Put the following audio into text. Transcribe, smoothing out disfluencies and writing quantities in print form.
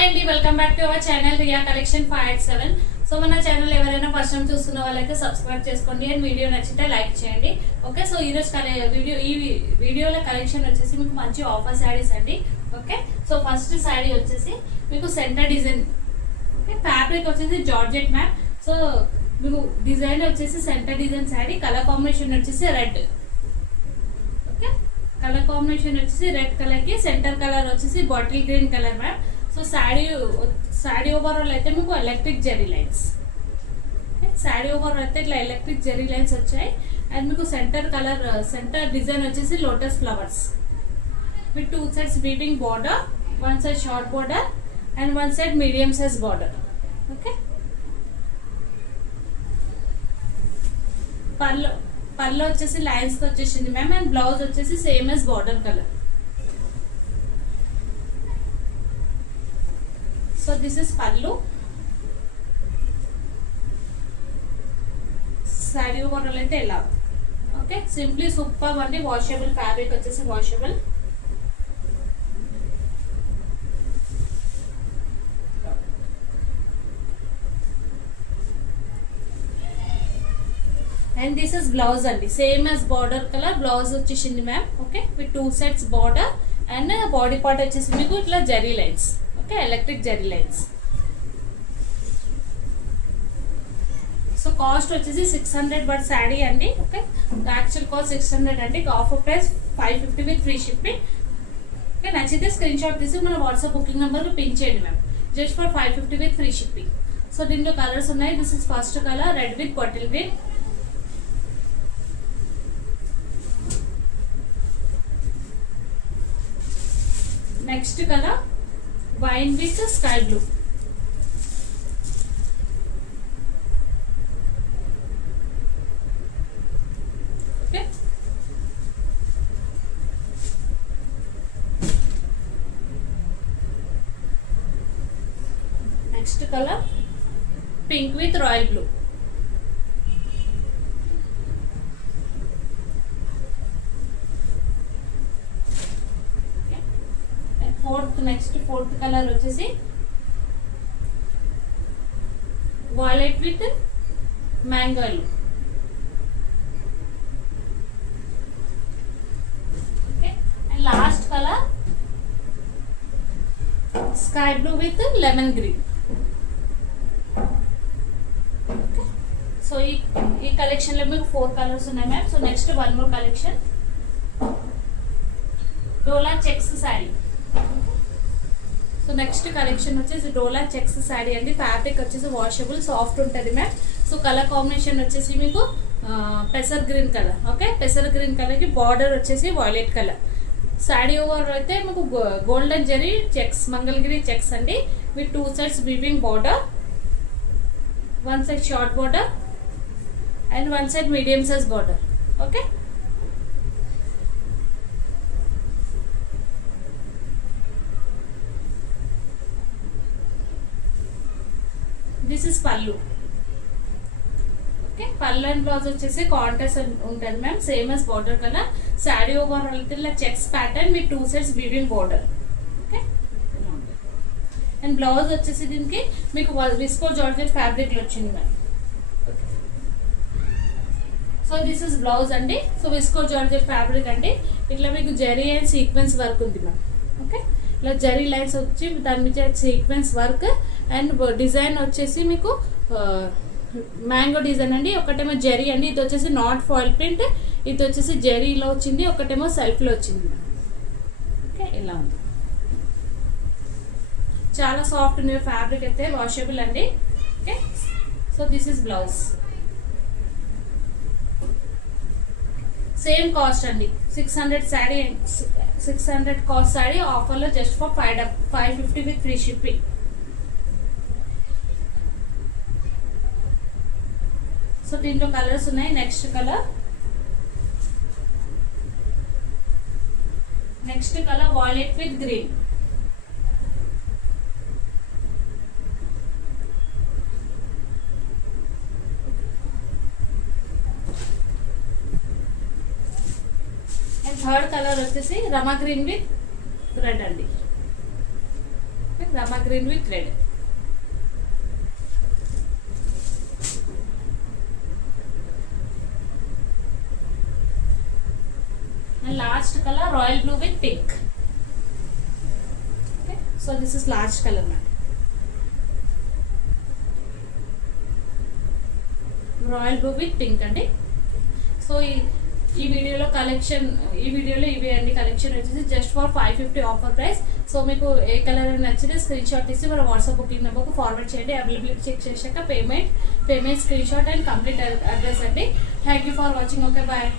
Hi అండి, welcome back to our channel Riya collection 587. So మన channel ఎవరైనా ఫస్ట్ టైం చూస్తున్న వాళ్ళైతే సబ్స్క్రైబ్ చేసుకోండి అండ్ వీడియో నచ్చితే లైక్ చేయండి. ఓకే, సో ఈ రోజు వీడియోలో కలెక్షన్ వచ్చేసి మీకు మంచి ఆఫర్ శారీస్ అండి. ఓకే, సో ఫస్ట్ శారీ వచ్చేసి మీకు సెంటర్ డిజైన్. ఓకే, ఫ్యాబ్రిక్ వచ్చేసి జార్జెట్ మ్యామ్. సో మీకు డిజైన్ వచ్చేసి centre design sari. Colour combination వచ్చేసి రెడ్. ఓకే, కలర్ కాంబినేషన్ వచ్చేసి రెడ్ కలర్ కి సెంటర్ కలర్ వచ్చేసి bottle green colour ma'am. So sari overall అయితే మీకు electric zari lines. Sari overall అయితే ఇట్లా ఎలక్ట్రిక్ జెరీ లైన్స్ వచ్చాయి. అండ్ మీకు సెంటర్ డిజైన్ వచ్చేసి lotus flowers with 2 sides weaving border, 1 side short border and 1 side medium size border. Okay, పళ్ళు వచ్చేసి లైన్స్ తో వచ్చేసింది మ్యామ్. అండ్ బ్లౌజ్ వచ్చేసి same as border colour. So this is pallu. Sari overall అయితే ఎలా. ఓకే, సింప్లీ సూపర్ అండి. Washable fabric వచ్చేసి washable. And this is blouse అండి, same as border colour blouse వచ్చేసింది ma'am. Okay, with 2 sides border and body part వచ్చేసి మీకు ఇట్లా zari lines. Okay, electric zari lines. So cost వచ్చేసి 600 బట్ శారీ అండి. ఓకే, యాక్చువల్ కాస్ట్ 600 అండి. Offer price 550 with free shipping. Okay, నచ్చితే screenshot తీసి మన వాట్సాప్ బుకింగ్ నెంబర్కి పిన్ చేయండి ma'am. Just for 550 with free shipping. So దీంట్లో కలర్స్ ఉన్నాయి. This is first colour red with bottle green. Next colour wine with sky blue. Okay, next colour pink with royal blue. Fourth colour వచ్చేసి violet with mango. Okay, and last colour sky blue with lemon green. Okay, so ఈ collection లో మీకు 4 colours ఉన్నాయి ma'am. So next one more collection, Dola checks sari. So next collection వచ్చేసి Dola checks sari అండి. Fabric వచ్చేసి washable soft ఉంటుంది ma'am. So colour combination వచ్చేసి మీకు పెసర్ గ్రీన్ కలర్. ఓకే, పెసర్ గ్రీన్ కలర్ కి బార్డర్ వచ్చేసి వాయిలెట్ కలర్. శారీ ఓవర్ అయితే మీకు golden zari checks, Mangalagiri checks అండి. With 2 sides weaving border, 1 side short border and 1 side medium size border. Okay, this is పల్లు. ఓకే, పల్లు అండ్ బ్లౌజ్ వచ్చేసి కాంట్రాస్ట్ ఉంటుంది ma'am, same as border colour. Sari overall అయితే ఇలా checks pattern with 2 sides weaving border. Okay, and blouse వచ్చేసి దీనికి మీకు visco georgette fabric లో వచ్చింది ma'am. So this is blouse అండి. సో విస్కో జార్జెట్ ఫ్యాబ్రిక్ అండి. ఇట్లా మీకు జరీ అండ్ సీక్వెన్స్ వర్క్ ఉంది మ్యామ్. ఓకే, ఇలా జరీ లైన్స్ వచ్చి దాని మీద సీక్వెన్స్ వర్క్ అండ్ డిజైన్ వచ్చేసి మీకు మ్యాంగో డిజైన్ అండి. ఒకటేమో జరీ అండి, ఇది వచ్చేసి నాట్ ఫాయిల్ ప్రింట్, ఇది వచ్చేసి జరీలో వచ్చింది, ఒకటేమో సెల్ఫ్ లో వచ్చింది. ఓకే, ఇలా ఉంది. చాలా సాఫ్ట్ ఉంది ఫ్యాబ్రిక్ అయితే, వాషబుల్ అండి. Okay, so this is blouse. Same cost అండి, 600 శారీ, 600 కాస్ట్ శారీ. ఆఫర్లో just for 550 with free shipping. So దీంట్లో కలర్స్ ఉన్నాయి. Next colour violet with green. And third colour వచ్చేసి రమా గ్రీన్ విత్ రెడ్ అండి. Rama green with red. And last color royal blue with pink. Okay, so this is last color now. Royal blue with pink అండి. So ఈ వీడియోలో ఇవి అండి collection వచ్చేసి just for 550 offer price. So మీకు ఏ colour నచ్చితే స్క్రీన్ షాట్ తీసి మన వాట్సాప్ బుకింగ్ నెంబర్కు ఫార్వర్డ్ చేయండి. అవైలబిలిటీ చెక్ చేశాక payment screenshot and complete address అండి. Thank you for watching. Okay bye.